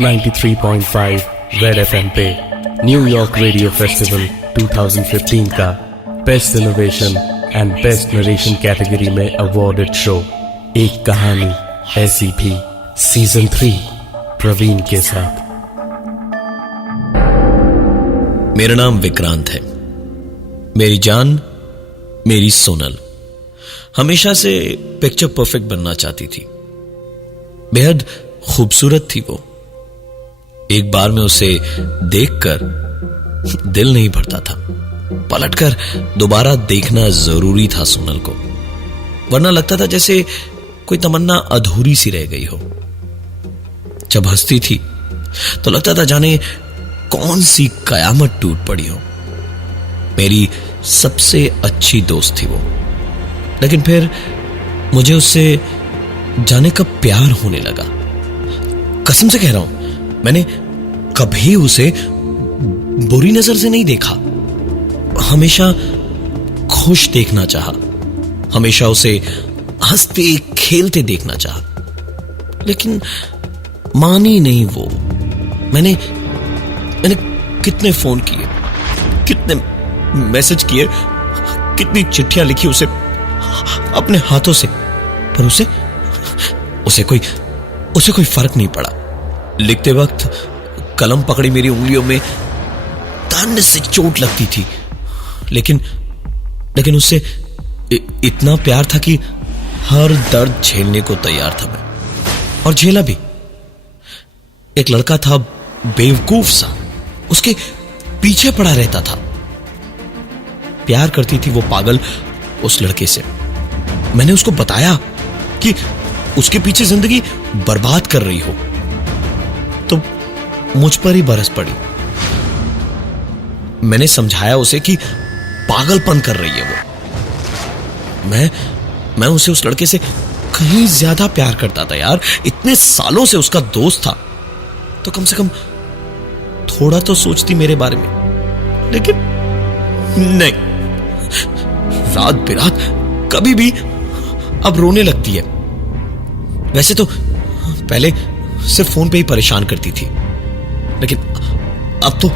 93.5 red FM पे New York radio festival 2015 का best innovation and best narration category में awarded show एक कहानी ऐसी भी सीजन 3 प्रवीण के साथ। मेरा नाम विक्रांत है। मेरी जान मेरी सोनल हमेशा से पिक्चर परफेक्ट बनना चाहती थी। बेहद खूबसूरत थी वो। एक बार में उसे देखकर दिल नहीं भरता था। पलटकर दोबारा देखना जरूरी था सोनल को, वरना लगता था जैसे कोई तमन्ना अधूरी सी रह गई हो। जब हंसती थी तो लगता था जाने कौन सी कयामत टूट पड़ी हो। मेरी सबसे अच्छी दोस्त थी वो, लेकिन फिर मुझे उससे जाने कब प्यार होने लगा। कसम से कह रहा हूं, मैंने कभी उसे बुरी नजर से नहीं देखा। हमेशा खुश देखना चाहा, हमेशा उसे हंसते खेलते देखना चाहा, लेकिन मानी नहीं वो। मैंने कितने फोन किए, कितने मैसेज किए, कितनी चिट्ठियां लिखी उसे अपने हाथों से, पर उसे कोई फर्क नहीं पड़ा। लिखते वक्त कलम पकड़ी मेरी उंगलियों में तन से चोट लगती थी, लेकिन उससे इतना प्यार था कि हर दर्द झेलने को तैयार था मैं, और झेला भी। एक लड़का था बेवकूफ सा, उसके पीछे पड़ा रहता था। प्यार करती थी वो पागल उस लड़के से। मैंने उसको बताया कि उसके पीछे जिंदगी बर्बाद कर रही हो, तो मुझ पर ही बरस पड़ी। मैंने समझाया उसे कि पागलपन कर रही है वो। मैं उसे उस लड़के से कहीं ज्यादा प्यार करता था यार। इतने सालों से उसका दोस्त था, तो कम से कम थोड़ा तो सोचती मेरे बारे में। लेकिन नहीं, रात बेरात कभी भी अब रोने लगती है। वैसे तो पहले सिर्फ फोन पे ही परेशान करती थी, लेकिन अब तो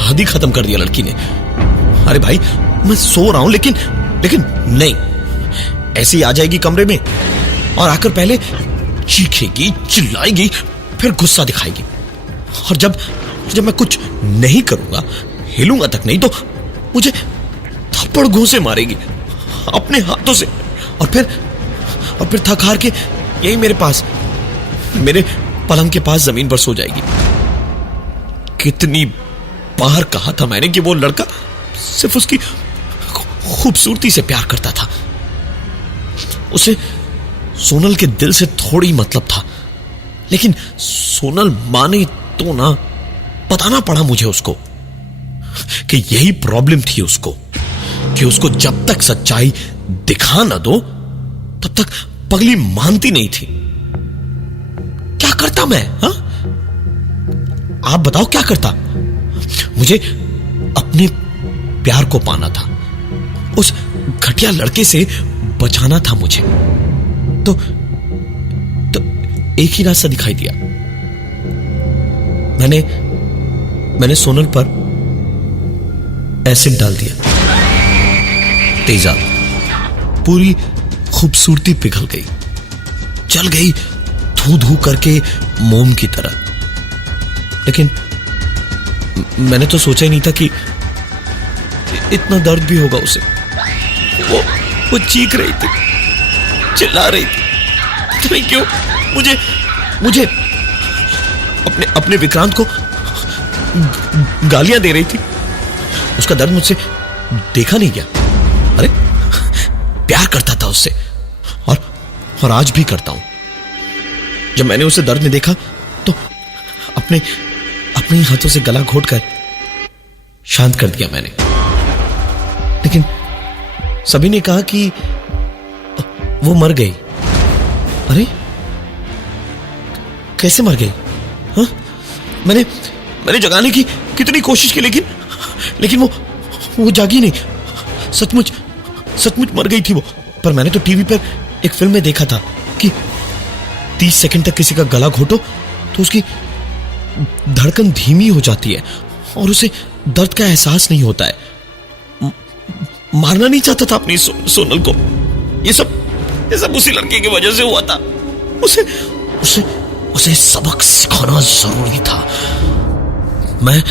हद ही खत्म कर दिया लड़की ने। अरे भाई, मैं सो रहा हूं लेकिन नहीं, ऐसे ही आ जाएगी कमरे में और आकर पहले चीखेगी, चिल्लाएगी, फिर गुस्सा दिखाएगी, और जब मैं कुछ नहीं करूंगा, हिलूंगा तक नहीं, तो मुझे थप्पड़ घूंसे मारेगी अपने हाथों से, और फिर थक हार के यही मेरे पास, मेरे पलंग के पास जमीन पर सो जाएगी। कितनी बार कहा था मैंने कि वो लड़का सिर्फ उसकी खूबसूरती से प्यार करता था। उसे सोनल के दिल से थोड़ी मतलब था, लेकिन सोनल माने तो ना। बताना पड़ा मुझे उसको कि यही प्रॉब्लम थी उसको, कि उसको जब तक सच्चाई दिखा ना दो तब तक पगली मानती नहीं थी। क्या करता मैं? हा? आप बताओ क्या करता? मुझे अपने प्यार को पाना था, उस घटिया लड़के से बचाना था मुझे। तो एक ही रास्ता दिखाई दिया। मैंने सोनल पर एसिड डाल दिया। तेजाब, पूरी खूबसूरती पिघल गई, जल गई धू धू करके मोम की तरह। लेकिन मैंने तो सोचा ही नहीं था कि इतना दर्द भी होगा उसे। वो चीख रही थी, चिल्ला रही थी, तो क्यों मुझे अपने विक्रांत को गालियां दे रही थी। उसका दर्द मुझसे देखा नहीं गया। अरे, प्यार करता था उससे, और आज भी करता हूं। जब मैंने उसे दर्द में देखा तो अपने हाथों से गला घोटकर शांत कर दिया मैंने। लेकिन सभी ने कहा कि वो मर गई। अरे, कैसे मर गई? हाँ? मैंने जगाने की कितनी कोशिश की, लेकिन वो जागी नहीं। सचमुच मर गई थी वो। पर मैंने तो टीवी पर एक फिल्म में देखा था कि 30 सेकंड तक किसी का गला घोटो तो उसकी धड़कन धीमी हो जाती है और उसे दर्द का एहसास नहीं होता है। मारना नहीं चाहता था अपनी सोनल को। ये सब उसी लड़के की वजह से हुआ था। उसे सबक सिखाना जरूरी था। मैं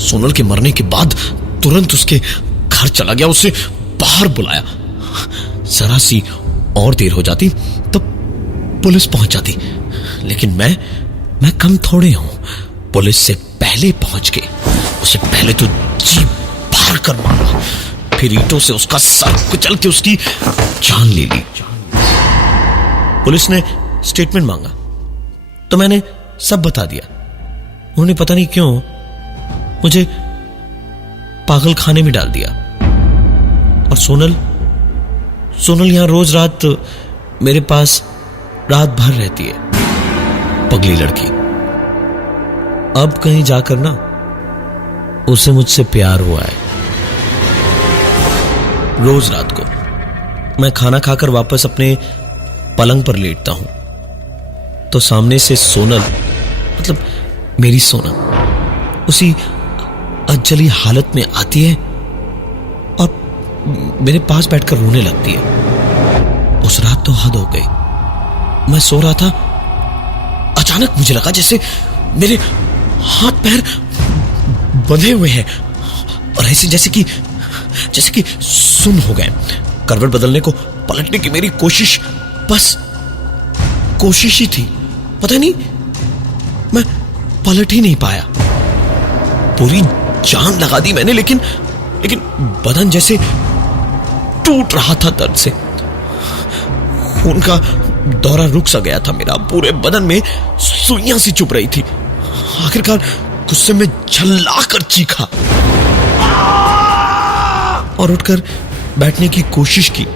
सोनल के मरने के बाद तुरंत उसके घर चला गया, उसे बाहर बुलाया। जरा सी और देर हो जाती तब पुलिस पहुंच जाती, लेकिन मैं कम थोड़े हूं। पुलिस से पहले पहुंच के उसे पहले तो जी फाड़ कर मारा, फिर ईंटों से उसका सर कुचल के उसकी जान ले ली। पुलिस ने स्टेटमेंट मांगा तो मैंने सब बता दिया। उन्होंने पता नहीं क्यों मुझे पागल खाने में डाल दिया। और सोनल यहां रोज रात मेरे पास रात भर रहती है, पगली लड़की। अब कहीं जाकर ना उसे मुझसे प्यार हुआ है। रोज रात को मैं खाना खाकर वापस अपने पलंग पर लेटता हूं तो सामने से सोनल, मतलब मेरी सोनल, उसी अजली हालत में आती है और मेरे पास बैठकर रोने लगती है। उस रात तो हद हो गई। मैं सो रहा था, अचानक मुझे लगा जैसे मेरे हाथ पैर बंधे हुए हैं और ऐसे जैसे कि सुन हो गए। करवट बदलने को पलटने की मेरी कोशिश बस कोशिश ही थी। पता नहीं मैं पलट ही नहीं पाया। पूरी जान लगा दी मैंने, लेकिन बदन जैसे टूट रहा था दर्द से। खून का दौरा रुक सा गया था मेरा। पूरे बदन में सुइयां सी चुभ रही थी। आखिरकार गुस्से में झल्लाकर चीखा और उठकर बैठने की कोशिश की,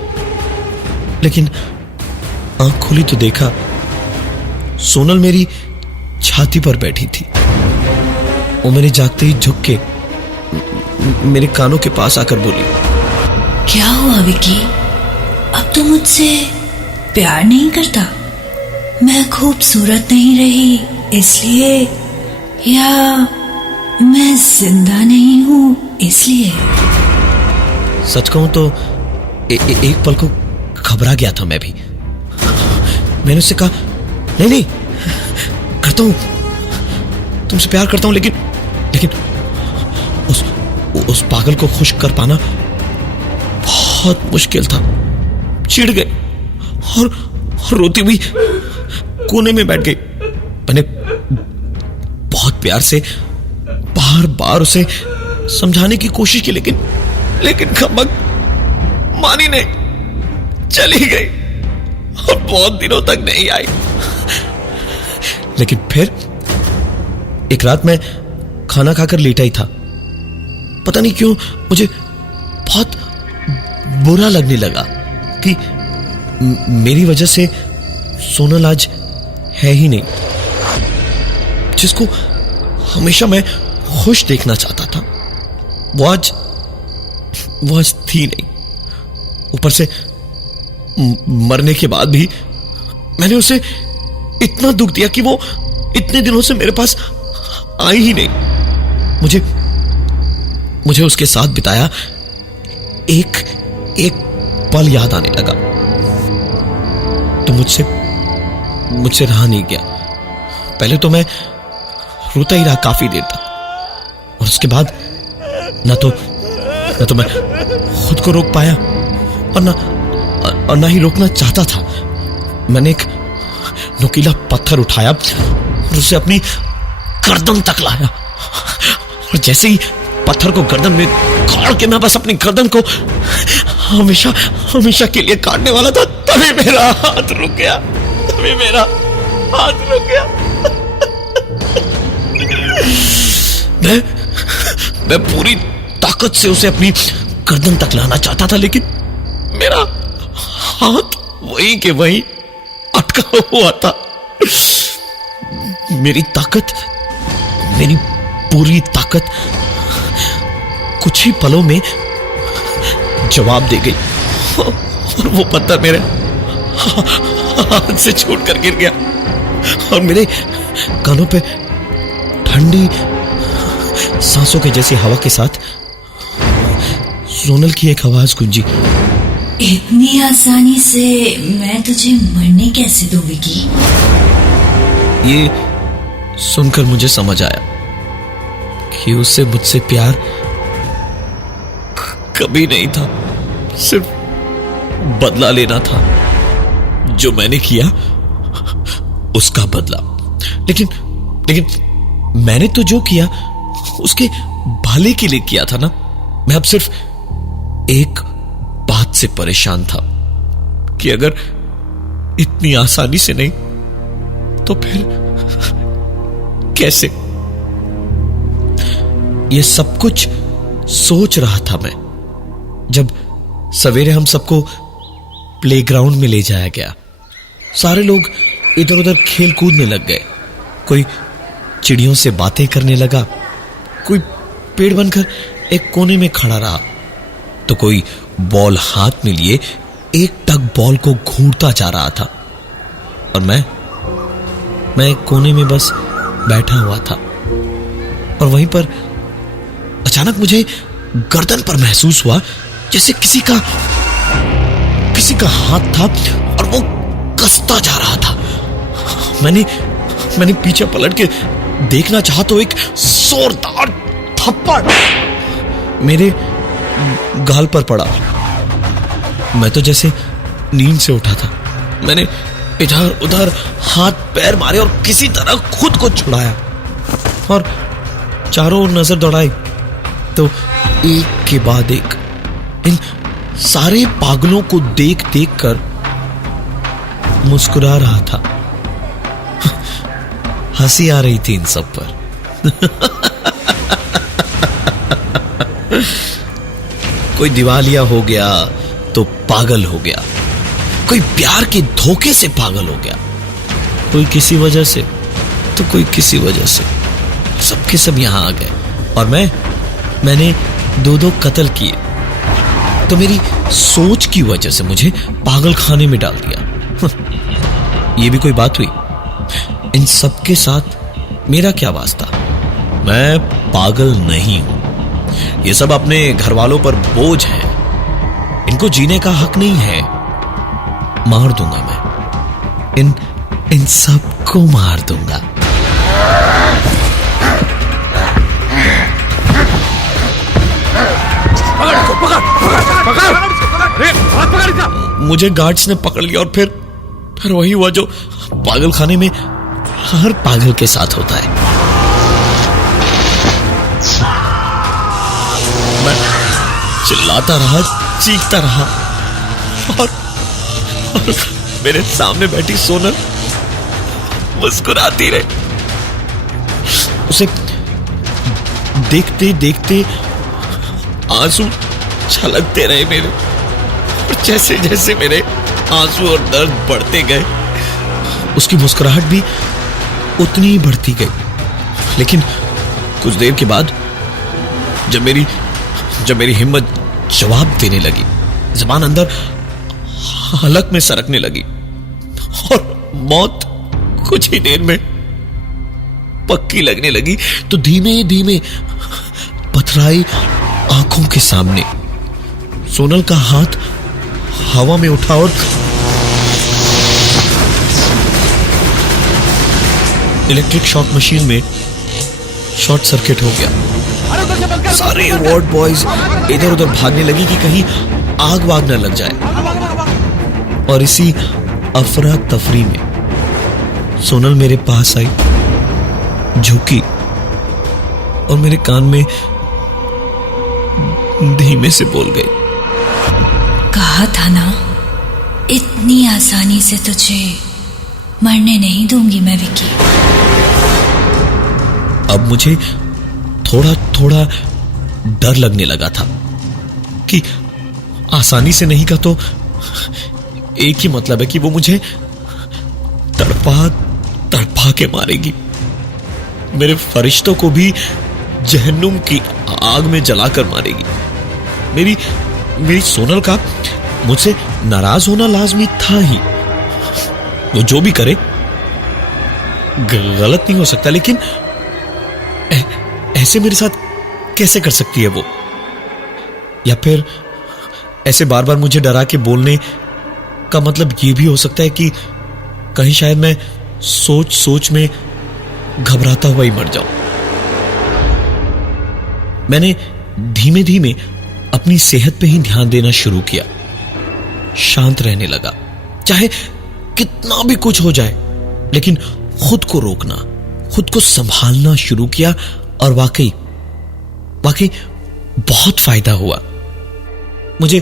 लेकिन आंख खोली तो देखा सोनल मेरी छाती पर बैठी थी। वो मेरे जागते ही झुक के मेरे कानों के पास आकर बोली, क्या हुआ विकी? अब तो मुझसे प्यार नहीं करता? मैं खूबसूरत नहीं रही इसलिए, या मैं जिंदा नहीं हूं इसलिए? सच कहूं तो एक पल को घबरा गया था मैं भी। मैंने उससे कहा, नहीं करता हूं, तुमसे प्यार करता हूं, लेकिन उस पागल को खुश कर पाना बहुत मुश्किल था। चिढ़ गई और रोती हुई कोने में बैठ गई। मैंने बहुत प्यार से बार बार उसे समझाने की कोशिश की, लेकिन खमक मानी नहीं, चली गई और बहुत दिनों तक नहीं आई। लेकिन फिर एक रात मैं खाना खाकर लेटा ही था। पता नहीं क्यों मुझे बहुत बुरा लगने लगा कि मेरी वजह से सोनल आज है ही नहीं, जिसको हमेशा मैं खुश देखना चाहता था। वो आज थी नहीं। ऊपर से मरने के बाद भी मैंने उसे इतना दुख दिया कि वो इतने दिनों से मेरे पास आई ही नहीं। मुझे उसके साथ बिताया एक पल याद आने लगा तो मुझसे रहा नहीं गया। पहले तो मैं रोता ही रहा काफी देर तक, और उसके बाद ना तो मैं खुद को रोक पाया और ना ही रोकना चाहता था। मैंने एक नुकीला पत्थर उठाया और उसे अपनी गर्दन तक लाया, और जैसे ही पत्थर को गर्दन में गाड़ के मैं बस अपनी गर्दन को हमेशा के लिए काटने वाला था, तभी मेरा हाथ रुक गया। मैं पूरी ताकत से उसे अपनी गर्दन तक लाना चाहता था, लेकिन मेरा हाथ वहीं के वहीं अटका हुआ था। मेरी पूरी ताकत कुछ ही पलों में जवाब दे गई और वो पत्थर मेरे हाथ से छूट कर गिर गया और मेरे कानों पे ठंडी सांसों के जैसी हवा के साथ सोनल की एक आवाज गूंजी। इतनी आसानी से मैं तुझे मरने कैसे दूं विकी? ये सुनकर मुझे समझ आया कि उसे मुझसे प्यार कभी नहीं था, सिर्फ बदला लेना था। जो मैंने किया उसका बदला। लेकिन मैंने तो जो किया उसके भले के लिए किया था ना। मैं अब सिर्फ एक बात से परेशान था कि अगर इतनी आसानी से नहीं तो फिर कैसे? ये सब कुछ सोच रहा था मैं जब सवेरे हम सबको प्लेग्राउंड में ले जाया गया। सारे लोग इधर उधर खेल कूदने लग गए। कोई चिड़ियों से बातें करने लगा, कोई पेड़ बनकर एक कोने में खड़ा रहा, तो कोई बॉल हाथ में लिए एक टक बॉल को घूरता जा रहा था। और मैं एक कोने में बस बैठा हुआ था। और वहीं पर अचानक मुझे गर्दन पर महसूस हुआ जैसे किसी का हाथ था और वो कसता जा रहा था। मैंने पीछे पलट के देखना चाहा तो एक जोरदार थप्पड़ मेरे गाल पर पड़ा। मैं तो जैसे नींद से उठा था। मैंने इधर उधर हाथ पैर मारे और किसी तरह खुद को छुड़ाया और चारों ओर नजर दौड़ाई तो एक के बाद एक इन सारे पागलों को देख देख कर मुस्कुरा रहा था। हंसी आ रही थी इन सब पर। कोई दिवालिया हो गया तो पागल हो गया, कोई प्यार के धोखे से पागल हो गया, कोई किसी वजह से तो कोई किसी वजह से। सबके सब यहां आ गए और मैंने दो कत्ल किए तो मेरी सोच की वजह से मुझे पागल खाने में डाल दिया। ये भी कोई बात हुई? इन सबके साथ मेरा क्या वास्ता? मैं पागल नहीं हूं। ये सब अपने घर वालों पर बोझ है, इनको जीने का हक नहीं है। मार दूंगा मैं इन सबको मार दूंगा। मुझे गार्ड्स ने पकड़ लिया और फिर वही हुआ जो पागल खाने में हर पागल के साथ होता है। मैं चिल्लाता रहा, चीखता रहा और मेरे सामने बैठी सोनल मुस्कुराती रही। उसे देखते देखते आंसू छलकते रहे मेरे, और जैसे जैसे मेरे आंसू और दर्द बढ़ते गए उसकी मुस्कुराहट भी उतनी ही बढ़ती गई। लेकिन कुछ देर के बाद जब मेरी हिम्मत जवाब देने लगी, ज़बान अंदर हलक में सरकने लगी और मौत कुछ ही देर में पक्की लगने लगी, तो धीमे धीमे पथराई आंखों के सामने सोनल का हाथ हवा में उठा और इलेक्ट्रिक शॉक मशीन में शॉर्ट सर्किट हो गया। सारे वार्ड बॉयज इधर उधर भागने लगी कि कहीं आग वाग न लग जाए। और इसी अफरा तफरी में सोनल मेरे पास आई, झुकी और मेरे कान में धीमे से बोल गई, कहा था ना इतनी आसानी से तुझे मरने नहीं दूंगी मैं विकी। अब मुझे थोड़ा थोड़ा डर लगने लगा था कि आसानी से नहीं का तो एक ही मतलब है कि वो मुझे तड़पा तड़पा के मारेगी, मेरे फरिश्तों को भी जहन्नुम की आग में जलाकर मारेगी। मेरी सोनल का मुझसे नाराज होना लाजमी था ही। वो जो भी करे गलत नहीं हो सकता, ऐसे मेरे साथ कैसे कर सकती है वो? या फिर ऐसे बार बार मुझे डरा के बोलने का मतलब ये भी हो सकता है कि कहीं शायद मैं सोच सोच में घबराता हुआ ही मर जाऊं। मैंने धीमे धीमे अपनी सेहत पे ही ध्यान देना शुरू किया, शांत रहने लगा, चाहे कितना भी कुछ हो जाए, लेकिन खुद को रोकना, खुद को संभालना शुरू किया और वाकई बहुत फायदा हुआ। मुझे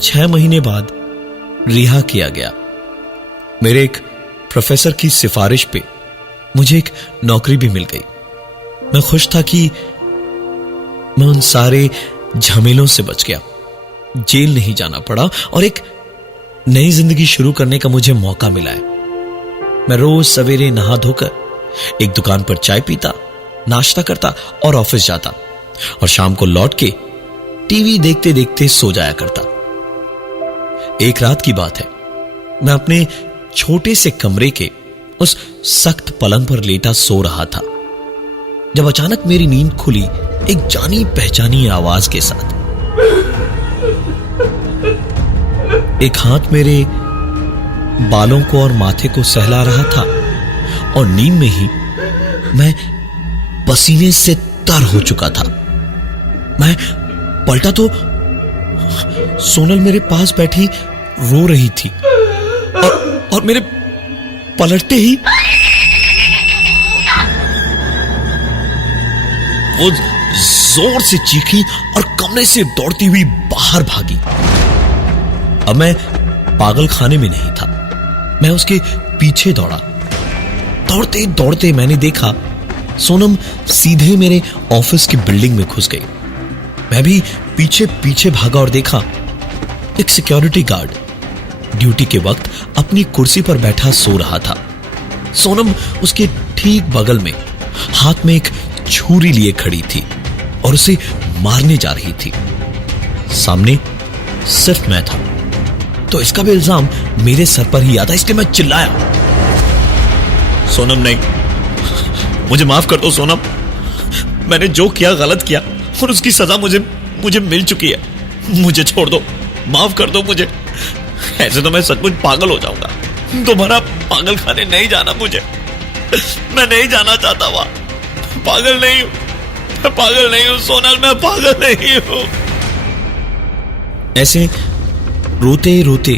6 महीने बाद रिहा किया गया। मेरे एक प्रोफेसर की सिफारिश पे मुझे एक नौकरी भी मिल गई। मैं खुश था कि मैं उन सारे झमेलों से बच गया, जेल नहीं जाना पड़ा और एक नई जिंदगी शुरू करने का मुझे मौका मिला है। मैं रोज सवेरे नहा धोकर एक दुकान पर चाय पीता, नाश्ता करता और ऑफिस जाता और शाम को लौट के टीवी देखते देखते सो जाया करता। एक रात की बात है, मैं अपने छोटे से कमरे के उस सख्त पलंग पर लेटा सो रहा था जब अचानक मेरी नींद खुली एक जानी पहचानी आवाज के साथ। एक हाथ मेरे बालों को और माथे को सहला रहा था और नींद में ही मैं पसीने से तर हो चुका था। मैं पलटा तो सोनल मेरे पास बैठी रो रही थी और मेरे पलटते ही वो जोर से चीखी और कमरे से दौड़ती हुई बाहर भागी। अब मैं पागल खाने में नहीं था, मैं उसके पीछे दौड़ा। दौड़ते दौड़ते मैंने देखा सोनम सीधे मेरे ऑफिस की बिल्डिंग में घुस गई। मैं भी पीछे पीछे भागा और देखा एक सिक्योरिटी गार्ड ड्यूटी के वक्त अपनी कुर्सी पर बैठा सो रहा था। सोनम उसके ठीक बगल में हाथ में एक छुरी लिए खड़ी थी और उसे मारने जा रही थी। सामने सिर्फ मैं था, तो इसका भी इल्जाम मेरे सर पर ही आता, इसलिए मैं चिल्लाया, सोनम नहीं, मुझे माफ कर दो सोनम, मैंने जो किया गलत किया और उसकी सजा मुझे मिल चुकी है, मुझे छोड़ दो, माफ कर दो मुझे, ऐसे तो मैं सचमुच पागल हो जाऊंगा, तुम्हारा पागल खाने नहीं जाना मुझे, मैं नहीं जाना चाहता वहां, पागल नहीं हूं, मैं पागल नहीं हूं सोनल, मैं पागल नहीं हूं। ऐसे रोते रोते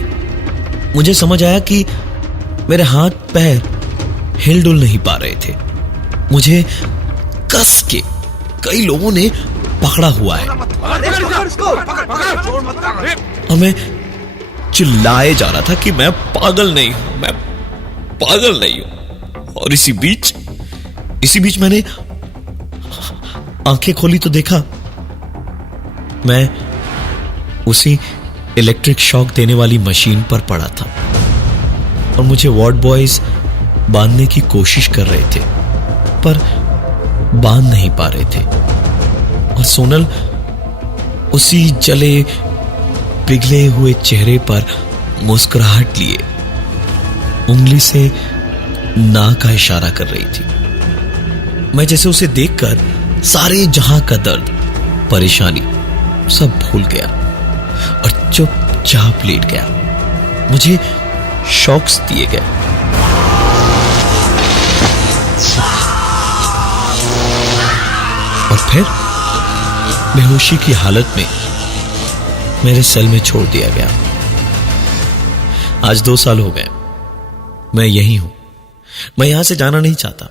मुझे समझ आया कि मेरे हाथ पैर हिलडुल नहीं पा रहे थे, मुझे कस के कई लोगों ने पकड़ा हुआ है और मैं चिल्लाए जा रहा था कि मैं पागल नहीं हूं, मैं पागल नहीं हूं। और इसी बीच मैंने आंखें खोली तो देखा मैं उसी इलेक्ट्रिक शॉक देने वाली मशीन पर पड़ा था और मुझे वार्ड बॉयज बांधने की कोशिश कर रहे थे पर बांध नहीं पा रहे थे और सोनल उसी जले पिघले हुए चेहरे पर मुस्कुराहट लिए उंगली से ना का इशारा कर रही थी। मैं जैसे उसे देखकर सारे जहां का दर्द, परेशानी सब भूल गया और चुपचाप लेट गया। मुझे शॉक्स दिए गए। और फिर बेहोशी की हालत में मेरे सेल में छोड़ दिया गया। आज 2 साल हो गए, मैं यही हूं, मैं यहां से जाना नहीं चाहता।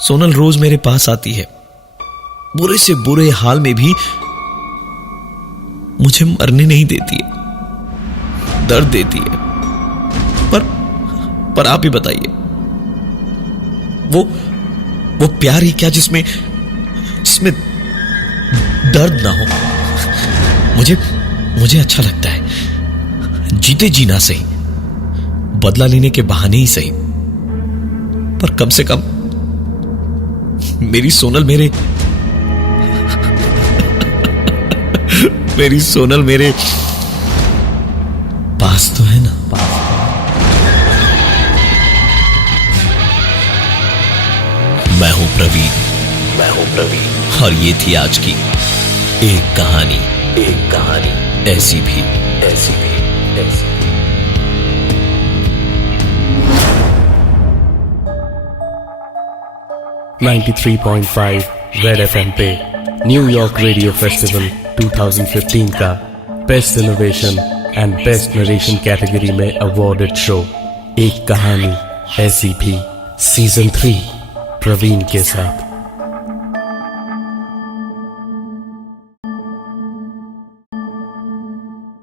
सोनल रोज मेरे पास आती है, बुरे से बुरे हाल में भी मुझे मरने नहीं देती है, दर्द देती है। पर आप ही बताइए, वो प्यार ही क्या जिसमें दर्द ना हो। मुझे अच्छा लगता है जीते जीना सही, बदला लेने के बहाने ही सही, पर कम से कम मेरी सोनल मेरे पास तो है ना। मैं हूं प्रवीण मैं हूं प्रवीण और ये थी आज की एक कहानी ऐसी भी 93.5 रेड एफएम पे न्यूयॉर्क रेडियो फेस्टिवल 2015 का best innovation and best narration category में अवॉर्डेड शो एक कहानी ऐसी भी सीजन 3 प्रवीण के साथ।